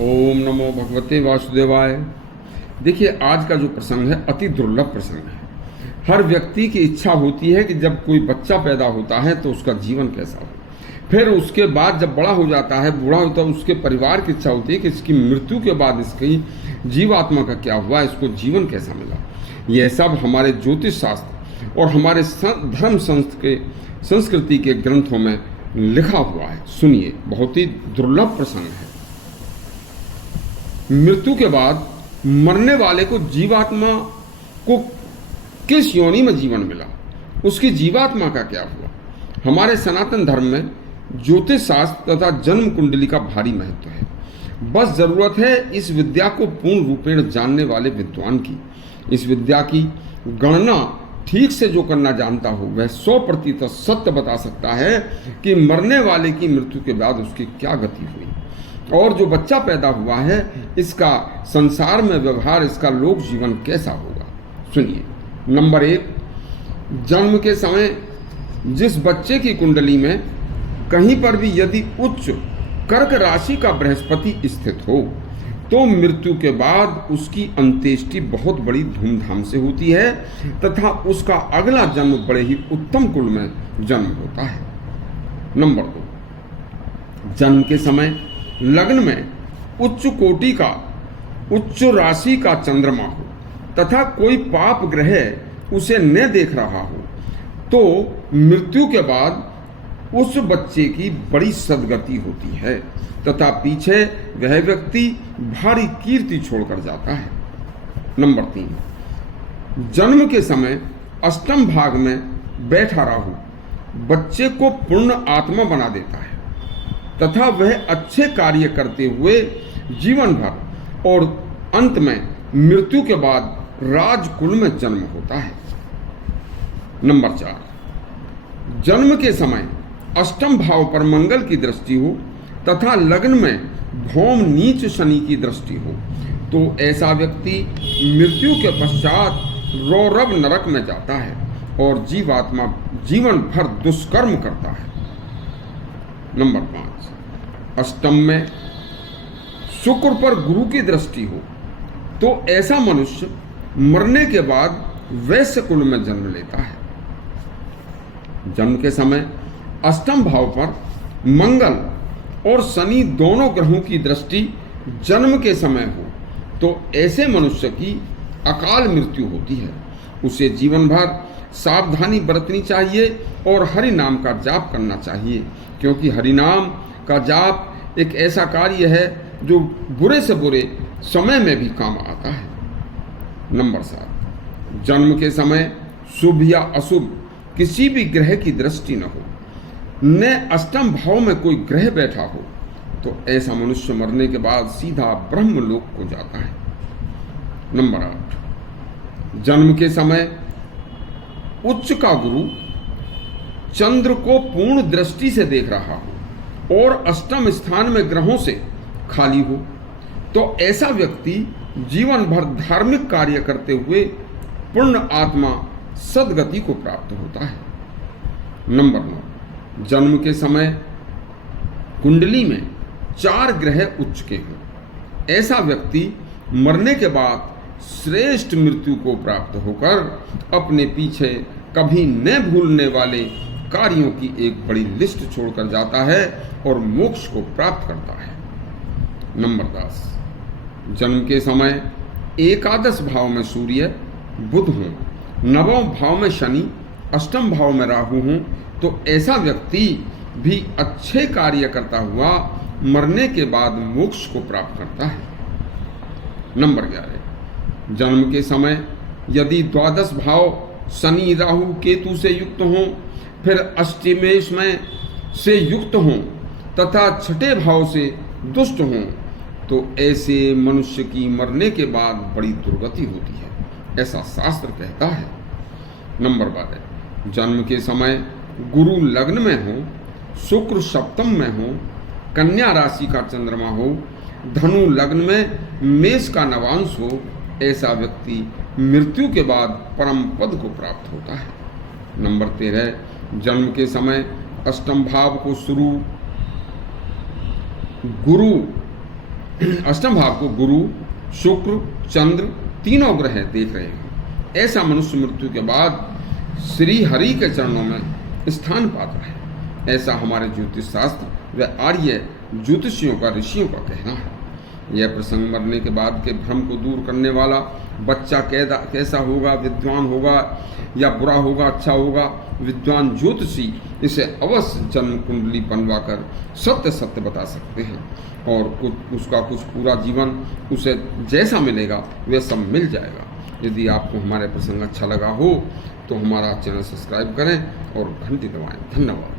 ओम नमो भगवते वासुदेवाय। देखिए, आज का जो प्रसंग है अति दुर्लभ प्रसंग है। हर व्यक्ति की इच्छा होती है कि जब कोई बच्चा पैदा होता है तो उसका जीवन कैसा हो, फिर उसके बाद जब बड़ा हो जाता है, बूढ़ा होता है, उसके परिवार की इच्छा होती है कि इसकी मृत्यु के बाद इसकी जीवात्मा का क्या हुआ, इसको जीवन कैसा मिला। यह सब हमारे ज्योतिष शास्त्र और हमारे धर्म संस्कृति के ग्रंथों में लिखा हुआ है। सुनिए, बहुत ही दुर्लभ प्रसंग है। मृत्यु के बाद मरने वाले को जीवात्मा को किस योनि में जीवन मिला, उसकी जीवात्मा का क्या हुआ। हमारे सनातन धर्म में ज्योतिष शास्त्र तथा जन्म कुंडली का भारी महत्व है। बस जरूरत है इस विद्या को पूर्ण रूपेण जानने वाले विद्वान की। इस विद्या की गणना ठीक से जो करना जानता हो वह 100% सत्य बता सकता है कि मरने वाले की मृत्यु के बाद उसकी क्या गति हुई और जो बच्चा पैदा हुआ है इसका संसार में व्यवहार, इसका लोक जीवन कैसा होगा। सुनिए, नंबर 1, जन्म के समय जिस बच्चे की कुंडली में कहीं पर भी यदि उच्च कर्क राशि का बृहस्पति स्थित हो तो मृत्यु के बाद उसकी अंत्येष्टि बहुत बड़ी धूमधाम से होती है तथा उसका अगला जन्म बड़े ही उत्तम कुल में जन्म होता है। नंबर 2, जन्म के समय लग्न में उच्च कोटि का, उच्च राशि का चंद्रमा हो तथा कोई पाप ग्रह उसे न देख रहा हो तो मृत्यु के बाद उस बच्चे की बड़ी सद्गति होती है तथा पीछे वह व्यक्ति भारी कीर्ति छोड़कर जाता है। नंबर 3, जन्म के समय अष्टम भाग में बैठा राहु बच्चे को पूर्ण आत्मा बना देता है तथा वह अच्छे कार्य करते हुए जीवन भर और अंत में मृत्यु के बाद राजकुल में जन्म होता है। नंबर 4, जन्म के समय अष्टम भाव पर मंगल की दृष्टि हो तथा लग्न में भौम नीच शनि की दृष्टि हो तो ऐसा व्यक्ति मृत्यु के पश्चात रौरव नरक में जाता है और जीवात्मा जीवन भर दुष्कर्म करता है। नंबर 5, अष्टम में शुक्र पर गुरु की दृष्टि हो तो ऐसा मनुष्य मरने के बाद वैश्य कुल में जन्म लेता है। जन्म के समय अष्टम भाव पर मंगल और शनि दोनों ग्रहों की दृष्टि जन्म के समय हो तो ऐसे मनुष्य की अकाल मृत्यु होती है। उसे जीवन भर सावधानी बरतनी चाहिए और हरि नाम का जाप करना चाहिए, क्योंकि हरि नाम का जाप एक ऐसा कार्य है जो बुरे से बुरे समय में भी काम आता है। नंबर 7, जन्म के समय शुभ या अशुभ किसी भी ग्रह की दृष्टि न हो, न अष्टम भाव में कोई ग्रह बैठा हो तो ऐसा मनुष्य मरने के बाद सीधा ब्रह्मलोक को जाता है। नंबर 8, जन्म के समय उच्च का गुरु चंद्र को पूर्ण दृष्टि से देख रहा हो और अष्टम स्थान में ग्रहों से खाली हो तो ऐसा व्यक्ति जीवन भर धार्मिक कार्य करते हुए पूर्ण आत्मा सद्गति को प्राप्त होता है। नंबर 9, जन्म के समय कुंडली में 4 ग्रह उच्च के हों ऐसा व्यक्ति मरने के बाद श्रेष्ठ मृत्यु को प्राप्त होकर अपने पीछे कभी न भूलने वाले कार्यों की एक बड़ी लिस्ट छोड़कर जाता है और मोक्ष को प्राप्त करता है। नंबर 10, जन्म के समय एकादश भाव में सूर्य बुध हों, नवम भाव में शनि, अष्टम भाव में राहु हों तो ऐसा व्यक्ति भी अच्छे कार्य करता हुआ मरने के बाद मोक्ष को प्राप्त करता है। नंबर 11, जन्म के समय यदि द्वादश भाव शनि राहु केतु से युक्त हों, फिर अष्टमेश में से युक्त हों तथा छठे भाव से दुष्ट हों तो ऐसे मनुष्य की मरने के बाद बड़ी दुर्गति होती है, ऐसा शास्त्र कहता है। नंबर 12, जन्म के समय गुरु लग्न में हो, शुक्र सप्तम में हो, कन्या राशि का चंद्रमा हो, धनु लग्न में मेष का नवांश हो ऐसा व्यक्ति मृत्यु के बाद परम पद को प्राप्त होता है। नंबर 13, जन्म के समय अष्टम भाव को शुरू गुरु अष्टम भाव को गुरु, शुक्र, चंद्र तीनों ग्रह देख रहे हैं। ऐसा मनुष्य मृत्यु के बाद श्री हरि के चरणों में स्थान पाता है। ऐसा हमारे ज्योतिष शास्त्र व आर्य ज्योतिषियों का, ऋषियों का कहना है। यह प्रसंग मरने के बाद के भ्रम को दूर करने वाला, बच्चा कैसा होगा, विद्वान होगा या बुरा होगा, अच्छा होगा, विद्वान ज्योतिषी इसे अवश्य जन्म कुंडली बनवा कर सत्य सत्य बता सकते हैं और उसका कुछ पूरा जीवन उसे जैसा मिलेगा वह सब मिल जाएगा। यदि आपको हमारे प्रसंग अच्छा लगा हो तो हमारा चैनल सब्सक्राइब करें और घंटी दबाएं। धन्यवाद।